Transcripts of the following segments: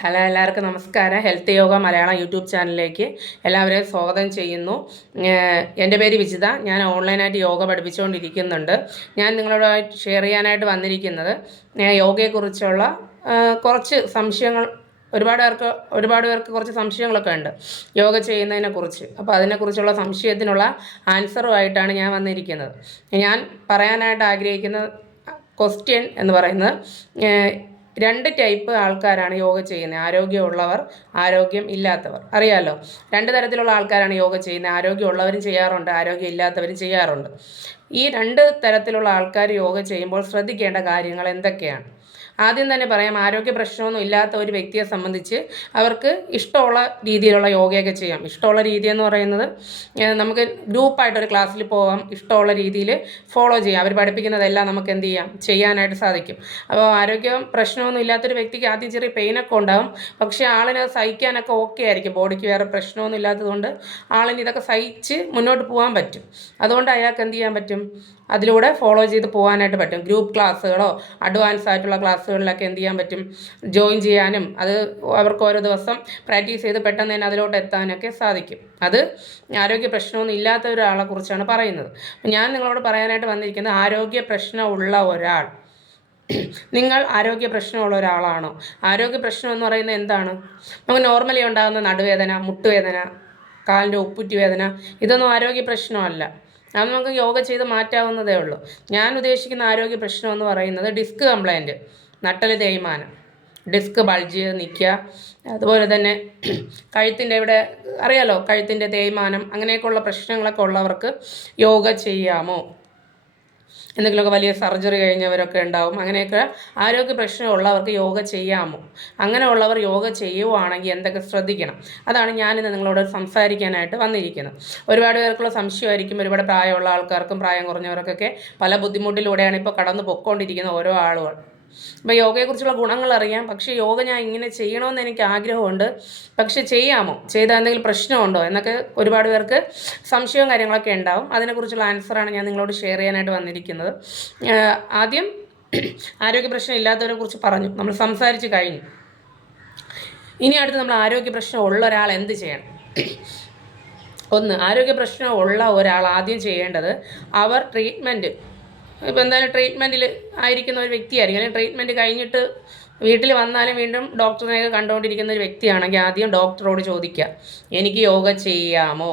Hello, എല്ലാവർക്കും നമസ്കാരം. Health yoga Malayalam YouTube ചാനലിലേക്ക് എല്ലാവരെയും സ്വാഗതം ചെയ്യുന്നു. എൻ്റെ പേര് വിജിത. ഞാൻ ഓൺലൈനായിട്ട് യോഗ പഠിപ്പിച്ചുകൊണ്ടിരിക്കുന്നുണ്ട്. ഞാൻ നിങ്ങളോടായിട്ട് ഷെയർ ചെയ്യാനായിട്ട് വന്നിരിക്കുന്നത് യോഗയെക്കുറിച്ചുള്ള കുറച്ച് സംശയങ്ങൾ. ഒരുപാട് പേർക്ക് കുറച്ച് സംശയങ്ങളൊക്കെ ഉണ്ട് യോഗ ചെയ്യുന്നതിനെക്കുറിച്ച്. അപ്പോൾ അതിനെക്കുറിച്ചുള്ള സംശയത്തിനുള്ള ആൻസറുമായിട്ടാണ് ഞാൻ വന്നിരിക്കുന്നത്. ഞാൻ പറയാനായിട്ട് ആഗ്രഹിക്കുന്ന ക്വസ്റ്റ്യൻ എന്ന് പറയുന്നത്, രണ്ട് ടൈപ്പ് ആൾക്കാരാണ് യോഗ ചെയ്യുന്നത്. ആരോഗ്യമുള്ളവർ, ആരോഗ്യം ഇല്ലാത്തവർ. അറിയാമല്ലോ, രണ്ട് തരത്തിലുള്ള ആൾക്കാരാണ് യോഗ ചെയ്യുന്നത്. ആരോഗ്യമുള്ളവരും ചെയ്യാറുണ്ട്, ആരോഗ്യം ഇല്ലാത്തവരും ചെയ്യാറുണ്ട്. ഈ രണ്ട് തരത്തിലുള്ള ആൾക്കാർ യോഗ ചെയ്യുമ്പോൾ ശ്രദ്ധിക്കേണ്ട കാര്യങ്ങൾ എന്തൊക്കെയാണ്? ആദ്യം തന്നെ പറയാം, ആരോഗ്യ പ്രശ്നമൊന്നും ഇല്ലാത്ത ഒരു വ്യക്തിയെ സംബന്ധിച്ച് അവർക്ക് ഇഷ്ടമുള്ള രീതിയിലുള്ള യോഗയൊക്കെ ചെയ്യാം. ഇഷ്ടമുള്ള രീതി എന്ന് പറയുന്നത്, നമുക്ക് ഗ്രൂപ്പായിട്ടൊരു ക്ലാസ്സിൽ പോകാം, ഇഷ്ടമുള്ള രീതിയിൽ ഫോളോ ചെയ്യാം. അവർ പഠിപ്പിക്കുന്നതെല്ലാം നമുക്ക് എന്ത് ചെയ്യാം, ചെയ്യാനായിട്ട് സാധിക്കും. അപ്പോൾ ആരോഗ്യം പ്രശ്നമൊന്നും ഇല്ലാത്തൊരു വ്യക്തിക്ക് ആദ്യം ചെറിയ പെയിനൊക്കെ ഉണ്ടാകും. പക്ഷേ ആളിന് സഹിക്കാനൊക്കെ ഓക്കെ ആയിരിക്കും. ബോഡിക്ക് വേറെ പ്രശ്നമൊന്നും ഇല്ലാത്തതുകൊണ്ട് ആളിന് ഇതൊക്കെ സഹിച്ച് മുന്നോട്ട് പോകാൻ പറ്റും. അതുകൊണ്ട് അയാൾക്ക് എന്ത് ചെയ്യാൻ പറ്റും, അതിലൂടെ ഫോളോ ചെയ്ത് പോകാനായിട്ട് പറ്റും. ഗ്രൂപ്പ് ക്ലാസ്സുകളോ അഡ്വാൻസ് ആയിട്ടുള്ള ക്ലാസ്സുകളിലൊക്കെ എന്ത് ചെയ്യാൻ പറ്റും, ജോയിൻ ചെയ്യാനും അത് അവർക്ക് ഓരോ ദിവസം പ്രാക്ടീസ് ചെയ്ത് പെട്ടെന്ന് തന്നെ അതിലോട്ട് എത്താനൊക്കെ സാധിക്കും. അത് ആരോഗ്യ പ്രശ്നമൊന്നും ഇല്ലാത്ത ഒരാളെ കുറിച്ചാണ് പറയുന്നത്. ഞാൻ നിങ്ങളോട് പറയാനായിട്ട് വന്നിരിക്കുന്നത്, ആരോഗ്യ പ്രശ്നമുള്ള ഒരാൾ, നിങ്ങൾ ആരോഗ്യ പ്രശ്നമുള്ള ഒരാളാണോ? ആരോഗ്യ പ്രശ്നം എന്ന് പറയുന്നത് എന്താണ്? നമുക്ക് നോർമലി ഉണ്ടാകുന്ന നടുവേദന, മുട്ടുവേദന, കാലിൻ്റെ ഉപ്പുറ്റി വേദന, ഇതൊന്നും ആരോഗ്യ പ്രശ്നമല്ല. അത് നമുക്ക് യോഗ ചെയ്ത് മാറ്റാവുന്നതേ ഉള്ളൂ. ഞാൻ ഉദ്ദേശിക്കുന്ന ആരോഗ്യ പ്രശ്നം എന്ന് പറയുന്നത് ഡിസ്ക് കംപ്ലൈൻറ്റ്, നട്ടൽ തേയ്മാനം, ഡിസ്ക് ബൾജ് നിൽക്കുക, അതുപോലെ തന്നെ കഴുത്തിൻ്റെ ഇവിടെ അറിയാലോ, കഴുത്തിൻ്റെ തേയ്മാനം, അങ്ങനെയൊക്കെയുള്ള പ്രശ്നങ്ങളൊക്കെ ഉള്ളവർക്ക് യോഗ ചെയ്യാമോ? എന്തെങ്കിലുമൊക്കെ വലിയ സർജറി കഴിഞ്ഞവരൊക്കെ ഉണ്ടാവും. അങ്ങനെയൊക്കെ ആരോഗ്യ പ്രശ്നമുള്ളവർക്ക് യോഗ ചെയ്യാമോ? അങ്ങനെയുള്ളവർ യോഗ ചെയ്യുവാണെങ്കിൽ എന്തൊക്കെ ശ്രദ്ധിക്കണം? അതാണ് ഞാനിന്ന് നിങ്ങളോട് സംസാരിക്കാനായിട്ട് വന്നിരിക്കുന്നത്. ഒരുപാട് പേർക്കുള്ള സംശയമായിരിക്കും. ഒരുപാട് പ്രായമുള്ള ആൾക്കാർക്കും പ്രായം കുറഞ്ഞവർക്കൊക്കെ പല ബുദ്ധിമുട്ടിലൂടെയാണ് ഇപ്പോൾ കടന്നു പൊയ്ക്കൊണ്ടിരിക്കുന്ന ഓരോ ആളുകൾ. അപ്പോൾ യോഗയെക്കുറിച്ചുള്ള ഗുണങ്ങൾ അറിയാം, പക്ഷേ യോഗ ഞാൻ ഇങ്ങനെ ചെയ്യണമെന്ന് എനിക്ക് ആഗ്രഹമുണ്ട്, പക്ഷെ ചെയ്യാമോ, ചെയ്താൽ എന്തെങ്കിലും പ്രശ്നമുണ്ടോ എന്നൊക്കെ ഒരുപാട് പേർക്ക് സംശയവും കാര്യങ്ങളൊക്കെ ഉണ്ടാവും. അതിനെക്കുറിച്ചുള്ള ആൻസറാണ് ഞാൻ നിങ്ങളോട് ഷെയർ ചെയ്യാനായിട്ട് വന്നിരിക്കുന്നത്. ആദ്യം ആരോഗ്യ പ്രശ്നം ഇല്ലാത്തവരെ കുറിച്ച് പറഞ്ഞു, നമ്മൾ സംസാരിച്ച് കഴിഞ്ഞു. ഇനി അടുത്ത് നമ്മൾ ആരോഗ്യ പ്രശ്നം ഉള്ള ഒരാൾ എന്ത് ചെയ്യണം? ഒന്ന്, ആരോഗ്യ പ്രശ്നം ഉള്ള ഒരാൾ ആദ്യം ചെയ്യേണ്ടത്, അവർ ട്രീറ്റ്മെൻറ്റ്, ഇപ്പോൾ എന്തായാലും ട്രീറ്റ്മെൻറ്റിൽ ആയിരിക്കുന്ന ഒരു വ്യക്തിയായിരിക്കും, അല്ലെങ്കിൽ ട്രീറ്റ്മെൻറ്റ് കഴിഞ്ഞിട്ട് വീട്ടിൽ വന്നാലും വീണ്ടും ഡോക്ടറിനെയൊക്കെ കണ്ടുകൊണ്ടിരിക്കുന്ന ഒരു വ്യക്തിയാണെങ്കിൽ ആദ്യം ഡോക്ടറോട് ചോദിക്കുക, എനിക്ക് യോഗ ചെയ്യാമോ?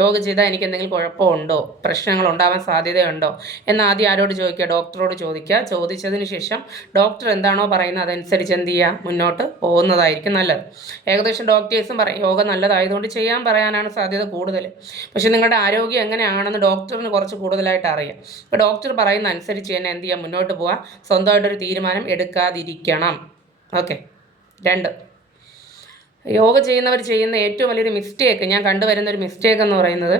യോഗ ചെയ്താൽ എനിക്ക് എന്തെങ്കിലും കുഴപ്പമുണ്ടോ, പ്രശ്നങ്ങൾ ഉണ്ടാവാൻ സാധ്യതയുണ്ടോ എന്ന് ആദ്യം ആരോട് ചോദിക്കുക? ഡോക്ടറോട് ചോദിക്കുക. ചോദിച്ചതിന് ശേഷം ഡോക്ടർ എന്താണോ പറയുന്നത് അതനുസരിച്ച് എന്ത് ചെയ്യുക, മുന്നോട്ട് പോകുന്നതായിരിക്കും നല്ലത്. ഏകദേശം ഡോക്ടേഴ്സും പറയും യോഗ നല്ലതായതുകൊണ്ട് ചെയ്യാൻ പറയാനാണ് സാധ്യത കൂടുതൽ. പക്ഷേ നിങ്ങളുടെ ആരോഗ്യം എങ്ങനെയാണെന്ന് ഡോക്ടറിന് കുറച്ച് കൂടുതലായിട്ട് അറിയാം. അപ്പോൾ ഡോക്ടർ പറയുന്ന അനുസരിച്ച് തന്നെ എന്ത് ചെയ്യുക, മുന്നോട്ട് പോവുക. സ്വന്തമായിട്ടൊരു തീരുമാനം എടുക്കാതിരിക്കണം. ഓക്കെ. 2, യോഗ ചെയ്യുന്നവർ ചെയ്യുന്ന ഏറ്റവും വലിയൊരു മിസ്റ്റേക്ക്, ഞാൻ കണ്ടുവരുന്ന ഒരു മിസ്റ്റേക്ക് എന്ന് പറയുന്നത്,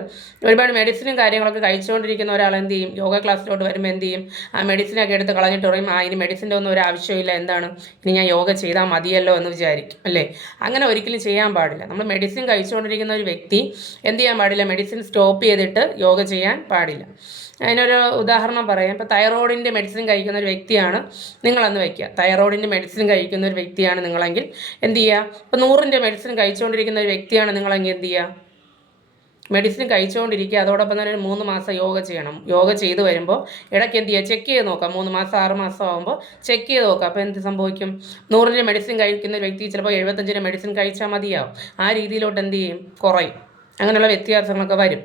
ഒരുപാട് മെഡിസിനും കാര്യങ്ങളൊക്കെ കഴിച്ചുകൊണ്ടിരിക്കുന്ന ഒരാൾ എന്ത് ചെയ്യും, യോഗ ക്ലാസ്സിലോട്ട് വരുമ്പോൾ എന്ത് ചെയ്യും, ആ മെഡിസിനൊക്കെ എടുത്ത് കളഞ്ഞിട്ട് പറയും, ഇനി മെഡിസിൻ്റെ ഒന്നും ഒരു ആവശ്യമില്ല, എന്താണ് ഇനി ഞാൻ യോഗ ചെയ്താൽ മതിയല്ലോ എന്ന് വിചാരിക്കും, അല്ലേ? അങ്ങനെ ഒരിക്കലും ചെയ്യാൻ പാടില്ല. നമ്മൾ മെഡിസിൻ കഴിച്ചുകൊണ്ടിരിക്കുന്ന ഒരു വ്യക്തി എന്ത് ചെയ്യാൻ പാടില്ല, മെഡിസിൻ സ്റ്റോപ്പ് ചെയ്തിട്ട് യോഗ ചെയ്യാൻ പാടില്ല. അതിനൊരു ഉദാഹരണം പറയാം. ഇപ്പോൾ തൈറോയിഡിൻ്റെ മെഡിസിൻ കഴിക്കുന്ന ഒരു വ്യക്തിയാണ് നിങ്ങളെന്ന് വയ്ക്കുക. തൈറോയിഡിൻ്റെ മെഡിസിൻ കഴിക്കുന്ന ഒരു വ്യക്തിയാണ് നിങ്ങളെങ്കിൽ എന്ത് ചെയ്യുക, ഇപ്പോൾ 100ൻ്റെ മെഡിസിൻ കഴിച്ചുകൊണ്ടിരിക്കുന്ന ഒരു വ്യക്തിയാണ് നിങ്ങളെങ്കിൽ എന്ത് ചെയ്യുക, മെഡിസിൻ കഴിച്ചുകൊണ്ടിരിക്കുക. അതോടൊപ്പം തന്നെ ഒരു 3 മാസം യോഗ ചെയ്യണം. യോഗ ചെയ്ത് വരുമ്പോൾ ഇടയ്ക്ക് എന്ത് ചെയ്യുക, ചെക്ക് ചെയ്ത് നോക്കാം. 3 മാസം 6 മാസം ആകുമ്പോൾ ചെക്ക് ചെയ്ത് നോക്കാം. അപ്പോൾ എന്ത് സംഭവിക്കും, 100ൻ്റെ മെഡിസിൻ കഴിക്കുന്ന ഒരു വ്യക്തി ചിലപ്പോൾ 75ൻ്റെ മെഡിസിൻ കഴിച്ചാൽ മതിയാവും. ആ രീതിയിലോട്ട് എന്ത് ചെയ്യും, കുറയും. അങ്ങനെയുള്ള വ്യത്യാസങ്ങളൊക്കെ വരും.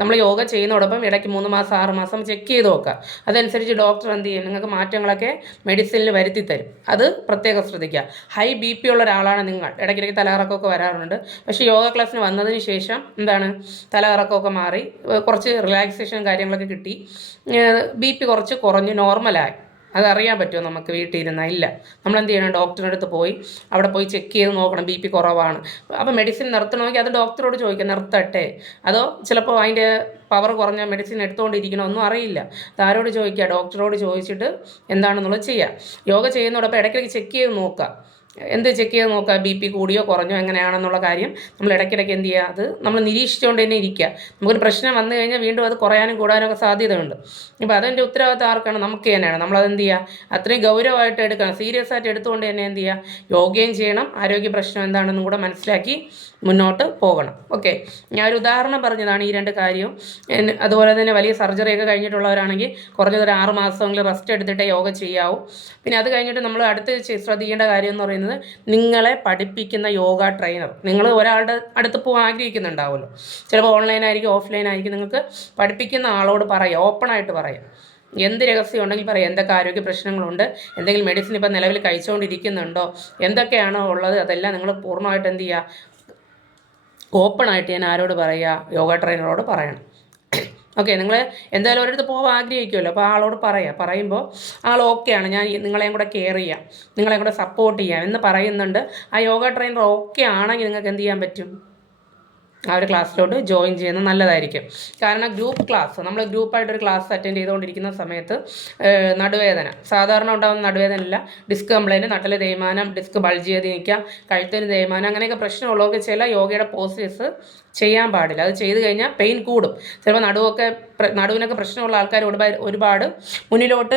നമ്മൾ യോഗ ചെയ്യുന്നതോടൊപ്പം ഇടയ്ക്ക് 3 മാസം 6 മാസം ചെക്ക് ചെയ്ത് നോക്കുക. അതനുസരിച്ച് ഡോക്ടർ എന്ത് ചെയ്യും, നിങ്ങൾക്ക് മാറ്റങ്ങളൊക്കെ മെഡിസിനിൽ വരുത്തി തരും. അത് പ്രത്യേകം ശ്രദ്ധിക്കുക. ഹൈ BP ഉള്ള ഒരാളാണ് നിങ്ങൾ, ഇടയ്ക്കിടയ്ക്ക് തലകറക്കമൊക്കെ വരാറുണ്ട്. പക്ഷേ യോഗ ക്ലാസ്സിന് വന്നതിന് ശേഷം എന്താണ്, തലകറക്കമൊക്കെ മാറി കുറച്ച് റിലാക്സേഷൻ കാര്യങ്ങളൊക്കെ കിട്ടി, BP കുറച്ച് കുറഞ്ഞ് നോർമലായി. അതറിയാൻ പറ്റുമോ നമുക്ക് വീട്ടിലിരുന്നാൽ? ഇല്ല. നമ്മളെന്ത് ചെയ്യണം, ഡോക്ടറിൻ്റെ അടുത്ത് പോയി അവിടെ പോയി ചെക്ക് ചെയ്ത് നോക്കണം, BP കുറവാണ്. അപ്പോൾ മെഡിസിൻ നിർത്തണമെങ്കിൽ അത് ഡോക്ടറോട് ചോദിക്കാം, നിർത്തട്ടെ, അതോ ചിലപ്പോൾ അതിൻ്റെ പവർ കുറഞ്ഞ മെഡിസിൻ എടുത്തുകൊണ്ടിരിക്കണോ ഒന്നും അറിയില്ല. ആരോട് ചോദിക്കുക, ഡോക്ടറോട് ചോദിച്ചിട്ട് എന്താണെന്നുള്ളത് ചെയ്യുക. യോഗ ചെയ്യുന്നതോടൊപ്പം ഇടയ്ക്കിടയ്ക്ക് ചെക്ക് ചെയ്ത് നോക്കുക. എന്ത് ചെക്ക് ചെയ്ത് നോക്കുക, BP കൂടിയോ കുറഞ്ഞോ എങ്ങനെയാണെന്നുള്ള കാര്യം നമ്മൾ ഇടയ്ക്കിടയ്ക്ക് എന്ത് ചെയ്യുക, അത് നമ്മൾ നിരീക്ഷിച്ചുകൊണ്ട് തന്നെ ഇരിക്കുക. നമുക്കൊരു പ്രശ്നം വന്നു കഴിഞ്ഞാൽ വീണ്ടും അത് കുറയാനും കൂടാനും ഒക്കെ സാധ്യതയുണ്ട്. അപ്പോൾ അതിൻ്റെ ഉത്തരവാദിത്തം ആർക്കാണ്? നമുക്ക് തന്നെയാണ്. നമ്മളതെന്ത് ചെയ്യുക, അത്രയും ഗൗരവമായിട്ട് എടുക്കണം, സീരിയസ് ആയിട്ട് എടുത്തുകൊണ്ട് തന്നെ എന്ത് ചെയ്യുക, യോഗയും ചെയ്യണം, ആരോഗ്യ പ്രശ്നം എന്താണെന്നും കൂടെ മനസ്സിലാക്കി മുന്നോട്ട് പോകണം. ഓക്കെ, ഞാനൊരു ഉദാഹരണം പറഞ്ഞതാണ് ഈ 2 കാര്യവും. അതുപോലെ തന്നെ വലിയ സർജറിയൊക്കെ കഴിഞ്ഞിട്ടുള്ളവരാണെങ്കിൽ കുറഞ്ഞതൊരു 6 മാസമെങ്കിലും റെസ്റ്റ് എടുത്തിട്ടേ യോഗ ചെയ്യാവൂ. പിന്നെ അത് കഴിഞ്ഞിട്ട് നമ്മൾ അടുത്ത് ശ്രദ്ധിക്കേണ്ട കാര്യം എന്ന് പറയുന്നത്, നിങ്ങളെ പഠിപ്പിക്കുന്ന യോഗ ട്രെയിനർ, നിങ്ങൾ ഒരാളുടെ അടുത്ത് പോകാൻ ആഗ്രഹിക്കുന്നുണ്ടാവുമല്ലോ, ചിലപ്പോൾ ഓൺലൈനായിരിക്കും ഓഫ്ലൈനായിരിക്കും, നിങ്ങൾക്ക് പഠിപ്പിക്കുന്ന ആളോട് പറയുക, ഓപ്പണായിട്ട് പറയാം, എന്ത് രഹസ്യം ഉണ്ടെങ്കിൽ പറയാം, എന്തൊക്കെ ആരോഗ്യ പ്രശ്നങ്ങളുണ്ട്, എന്തെങ്കിലും മെഡിസിൻ ഇപ്പം നിലവിൽ കഴിച്ചുകൊണ്ടിരിക്കുന്നുണ്ടോ, എന്തൊക്കെയാണോ ഉള്ളത്, അതെല്ലാം നിങ്ങൾ പൂർണ്ണമായിട്ട് എന്ത് ചെയ്യുക, ഓപ്പണായിട്ട് ഞാൻ ആരോട് പറയുക, യോഗ ട്രെയിനറോട് പറയണം. ഓക്കെ, നിങ്ങൾ എന്തായാലും ഒരിടത്ത് പോകാൻ ആഗ്രഹിക്കുമല്ലോ, അപ്പോൾ ആളോട് പറയുമ്പോൾ ആൾ ഓക്കെയാണ്, ഞാൻ നിങ്ങളെയും കൂടെ കെയർ ചെയ്യാം, നിങ്ങളെയും കൂടെ സപ്പോർട്ട് ചെയ്യാം എന്ന് പറയുന്നുണ്ട്. ആ യോഗ ട്രെയിനർ ഓക്കെ ആണെങ്കിൽ നിങ്ങൾക്ക് എന്ത് ചെയ്യാൻ പറ്റും, ആ ഒരു ക്ലാസ്സിലോട്ട് ജോയിൻ ചെയ്യുന്നത് നല്ലതായിരിക്കും. കാരണം ഗ്രൂപ്പ് ക്ലാസ്, നമ്മൾ ഗ്രൂപ്പായിട്ടൊരു ക്ലാസ് അറ്റൻഡ് ചെയ്തുകൊണ്ടിരിക്കുന്ന സമയത്ത് നടുവേദന, സാധാരണ ഉണ്ടാകുന്ന നടുവേദനയില്ല, ഡിസ്ക് കംപ്ലൈൻറ്റ്, നട്ടൽ തേയ്മാനം, ഡിസ്ക് ബൾജ് ചെയ്ത് നിൽക്കുക, കഴുത്തിന് തേയ്മാനം, അങ്ങനെയൊക്കെ പ്രശ്നമുള്ളവർക്ക് ചില യോഗയുടെ പോസ്റ്റേഴ്സ് ചെയ്യാൻ പാടില്ല. അത് ചെയ്ത് കഴിഞ്ഞാൽ പെയിൻ കൂടും. ചിലപ്പോൾ നടുവിനൊക്കെ പ്രശ്നമുള്ള ആൾക്കാർ ഒരുപാട് മുന്നിലോട്ട്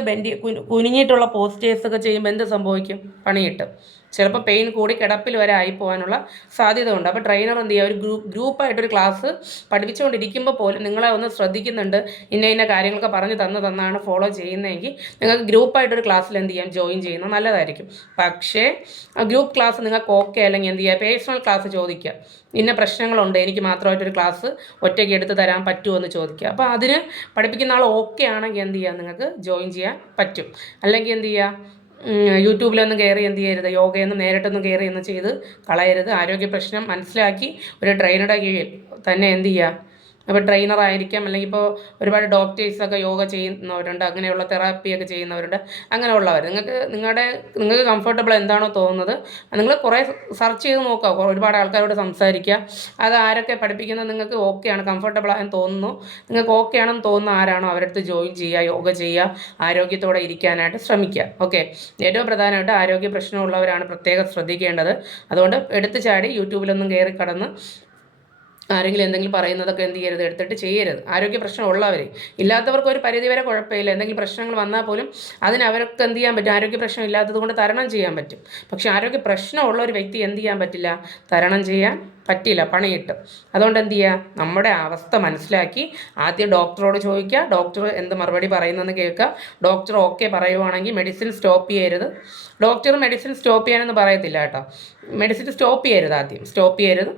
കുനിഞ്ഞിട്ടുള്ള പോസ്റ്റേഴ്സൊക്കെ ചെയ്യുമ്പോൾ എന്ത് സംഭവിക്കും, പണിയിട്ട് ചിലപ്പോൾ പെയിൻ കൂടി കിടപ്പിൽ വരെ ആയി പോകാനുള്ള സാധ്യത ഉണ്ട്. അപ്പോൾ ട്രെയിനർ എന്ത് ചെയ്യുക, ഒരു ഗ്രൂപ്പായിട്ടൊരു ക്ലാസ് പഠിപ്പിച്ചുകൊണ്ടിരിക്കുമ്പോൾ പോലും നിങ്ങളെ ഒന്ന് ശ്രദ്ധിക്കുന്നുണ്ട്, ഇന്ന കാര്യങ്ങളൊക്കെ പറഞ്ഞ് തന്നാണ് ഫോളോ ചെയ്യുന്നതെങ്കിൽ നിങ്ങൾക്ക് ഗ്രൂപ്പായിട്ടൊരു ക്ലാസ്സിൽ എന്ത് ചെയ്യാം, ജോയിൻ ചെയ്യുന്നത് നല്ലതായിരിക്കും. പക്ഷേ ഗ്രൂപ്പ് ക്ലാസ് നിങ്ങൾക്ക് ഓക്കെ അല്ലെങ്കിൽ എന്ത് ചെയ്യുക, പേഴ്സണൽ ക്ലാസ് ചോദിക്കുക, ഇന്ന പ്രശ്നങ്ങളുണ്ട്, എനിക്ക് മാത്രമായിട്ടൊരു ക്ലാസ് ഒറ്റയ്ക്ക് എടുത്ത് തരാൻ പറ്റുമോ എന്ന് ചോദിക്കുക. അപ്പോൾ അതിന് പഠിപ്പിക്കുന്ന ആൾ ഓക്കെ ആണെങ്കിൽ എന്ത് ചെയ്യുക, നിങ്ങൾക്ക് ജോയിൻ ചെയ്യാൻ പറ്റും. അല്ലെങ്കിൽ എന്ത് ചെയ്യുക, യൂട്യൂബിലൊന്നും കയറി എന്ത് ചെയ്യരുത്, യോഗയൊന്നും നേരിട്ടൊന്നും കയറി എന്ന് ചെയ്ത് കളയരുത്. ആരോഗ്യ പ്രശ്നം മനസ്സിലാക്കി ഒരു ട്രെയിനറുടെ കീഴിൽ തന്നെ എന്ത് ചെയ്യുക, അപ്പോൾ ട്രെയിനർ ആയിരിക്കാം, അല്ലെങ്കിൽ ഇപ്പോൾ ഒരുപാട് ഡോക്ടേഴ്സൊക്കെ യോഗ ചെയ്യുന്നവരുണ്ട്, അങ്ങനെയുള്ള തെറാപ്പിയൊക്കെ ചെയ്യുന്നവരുണ്ട്. അങ്ങനെയുള്ളവർ നിങ്ങൾക്ക് കംഫർട്ടബിൾ എന്താണോ തോന്നുന്നത് നിങ്ങൾ കുറേ സെർച്ച് ചെയ്ത് നോക്കുക, ഒരുപാട് ആൾക്കാരോട് സംസാരിക്കുക, അത് ആരൊക്കെ പഠിപ്പിക്കുന്നത് നിങ്ങൾക്ക് ഓക്കെയാണ്, കംഫർട്ടബിൾ ആണെന്ന് തോന്നുന്നു, നിങ്ങൾക്ക് ഓക്കെ ആണെന്ന് തോന്നുന്ന ആരാണോ അവരടുത്ത് ജോയിൻ ചെയ്യുക, യോഗ ചെയ്യുക, ആരോഗ്യത്തോടെ ഇരിക്കാനായിട്ട് ശ്രമിക്കുക. ഓക്കെ, ഏറ്റവും പ്രധാനമായിട്ട് ആരോഗ്യ പ്രശ്നമുള്ളവരാണ് പ്രത്യേകം ശ്രദ്ധിക്കേണ്ടത്. അതുകൊണ്ട് എടുത്തു ചാടി യൂട്യൂബിലൊന്നും കയറി കടന്ന് ആരെങ്കിലും എന്തെങ്കിലും പറയുന്നതൊക്കെ എന്ത് ചെയ്യരുത്, എടുത്തിട്ട് ചെയ്യരുത്. ആരോഗ്യ പ്രശ്നം ഉള്ളവർ, ഇല്ലാത്തവർക്ക് ഒരു പരിധിവരെ കുഴപ്പമില്ല, എന്തെങ്കിലും പ്രശ്നങ്ങൾ വന്നാൽ പോലും അതിന് അവർക്ക് എന്ത് ചെയ്യാൻ പറ്റും, ആരോഗ്യ പ്രശ്നം ഇല്ലാത്തത് കൊണ്ട് തരണം ചെയ്യാൻ പറ്റും. പക്ഷേ ആരോഗ്യ പ്രശ്നമുള്ള ഒരു വ്യക്തി എന്ത് ചെയ്യാൻ പറ്റില്ല, തരണം ചെയ്യാൻ പറ്റില്ല, പണിയിട്ട്. അതുകൊണ്ട് എന്ത് ചെയ്യുക, നമ്മുടെ അവസ്ഥ മനസ്സിലാക്കി ആദ്യം ഡോക്ടറോട് ചോദിക്കുക, ഡോക്ടർ എന്ത് മറുപടി പറയുന്നതെന്ന് കേൾക്കുക. ഡോക്ടർ ഓക്കെ പറയുവാണെങ്കിൽ മെഡിസിൻ സ്റ്റോപ്പ് ചെയ്യരുത്. ഡോക്ടർ മെഡിസിൻ സ്റ്റോപ്പ് ചെയ്യാനൊന്നും പറയത്തില്ല കേട്ടോ, മെഡിസിൻ സ്റ്റോപ്പ് ചെയ്യരുത്, ആദ്യം സ്റ്റോപ്പ് ചെയ്യരുത്.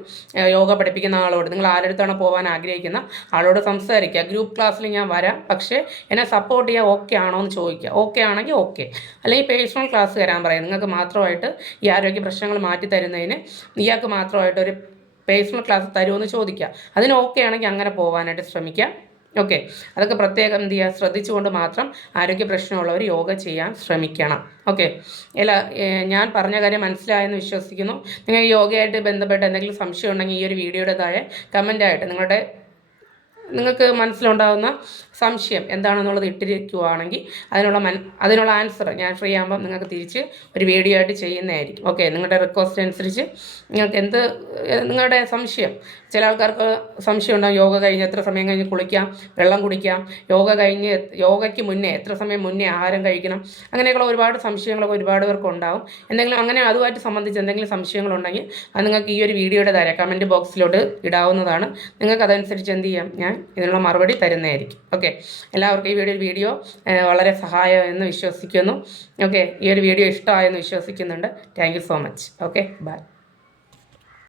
യോഗ പഠിപ്പിക്കുന്ന ആളോട്, നിങ്ങൾ ആരെടുത്താണ് പോകാൻ ആഗ്രഹിക്കുന്ന ആളോട് സംസാരിക്കുക, ഗ്രൂപ്പ് ക്ലാസ്സിൽ ഞാൻ വരാം, പക്ഷേ എന്നെ സപ്പോർട്ട് ചെയ്യാൻ ഓക്കെ ആണോ എന്ന് ചോദിക്കുക. ഓക്കെ ആണെങ്കിൽ ഓക്കെ, അല്ലെങ്കിൽ പേഴ്സണൽ ക്ലാസ് തരാൻ പറയാം, നിങ്ങൾക്ക് മാത്രമായിട്ട് ഈ ആരോഗ്യ പ്രശ്നങ്ങൾ മാറ്റി തരുന്നതിന് ഇയാൾക്ക് മാത്രമായിട്ടൊരു പേഴ്സണൽ ക്ലാസ് തരുമെന്ന് ചോദിക്കുക. അതിന് ഓക്കെ ആണെങ്കിൽ അങ്ങനെ പോകാനായിട്ട് ശ്രമിക്കുക. ഓക്കെ, അതൊക്കെ പ്രത്യേകം എന്ത് ചെയ്യുക, ശ്രദ്ധിച്ചുകൊണ്ട് മാത്രം ആരോഗ്യ പ്രശ്നമുള്ളവർ യോഗ ചെയ്യാൻ ശ്രമിക്കണം. ഓക്കെ, ഞാൻ പറഞ്ഞ കാര്യം മനസ്സിലായെന്ന് വിശ്വസിക്കുന്നു. നിങ്ങൾ യോഗയായിട്ട് ബന്ധപ്പെട്ട് എന്തെങ്കിലും സംശയം ഉണ്ടെങ്കിൽ ഈ ഒരു വീഡിയോയുടെ താഴെ കമൻ്റായിട്ട് നിങ്ങൾക്ക് മനസ്സിലുണ്ടാകുന്ന സംശയം എന്താണെന്നുള്ളത് ഇട്ടിരിക്കുവാണെങ്കിൽ അതിനുള്ള ആൻസർ ഞാൻ ഫ്രീ ആകുമ്പം നിങ്ങൾക്ക് തിരിച്ച് ഒരു വീഡിയോ ആയിട്ട് ചെയ്യുന്നതായിരിക്കും. ഓക്കെ, നിങ്ങളുടെ റിക്വസ്റ്റ് അനുസരിച്ച് നിങ്ങൾക്ക് നിങ്ങളുടെ സംശയം, ചില ആൾക്കാർക്ക് സംശയം ഉണ്ടാകും, യോഗ കഴിഞ്ഞ് എത്ര സമയം കഴിഞ്ഞ് കുളിക്കാം, വെള്ളം കുടിക്കാം, യോഗയ്ക്ക് മുന്നേ എത്ര സമയം മുന്നേ ആഹാരം കഴിക്കണം, അങ്ങനെയൊക്കെയുള്ള ഒരുപാട് സംശയങ്ങളൊക്കെ ഒരുപാട് പേർക്ക് ഉണ്ടാകും. എന്തെങ്കിലും അങ്ങനെ അതുമായിട്ട് സംബന്ധിച്ച് എന്തെങ്കിലും സംശയങ്ങളുണ്ടെങ്കിൽ അത് നിങ്ങൾക്ക് ഈ ഒരു വീഡിയോയുടെ താഴെ കമൻറ്റ് ബോക്സിലോട്ട് ഇടാവുന്നതാണ്. നിങ്ങൾക്ക് അതനുസരിച്ച് എന്ത് ചെയ്യാം, ഞാൻ ഇതിനുള്ള മറുപടി തരുന്നതായിരിക്കും. ഓക്കെ, എല്ലാവർക്കും ഈ വീഡിയോ വളരെ സഹായമെന്ന് വിശ്വസിക്കുന്നു. ഓക്കെ, ഈ ഒരു വീഡിയോ ഇഷ്ടമായെന്ന് വിശ്വസിക്കുന്നുണ്ട്. Thank you so much. Okay, by.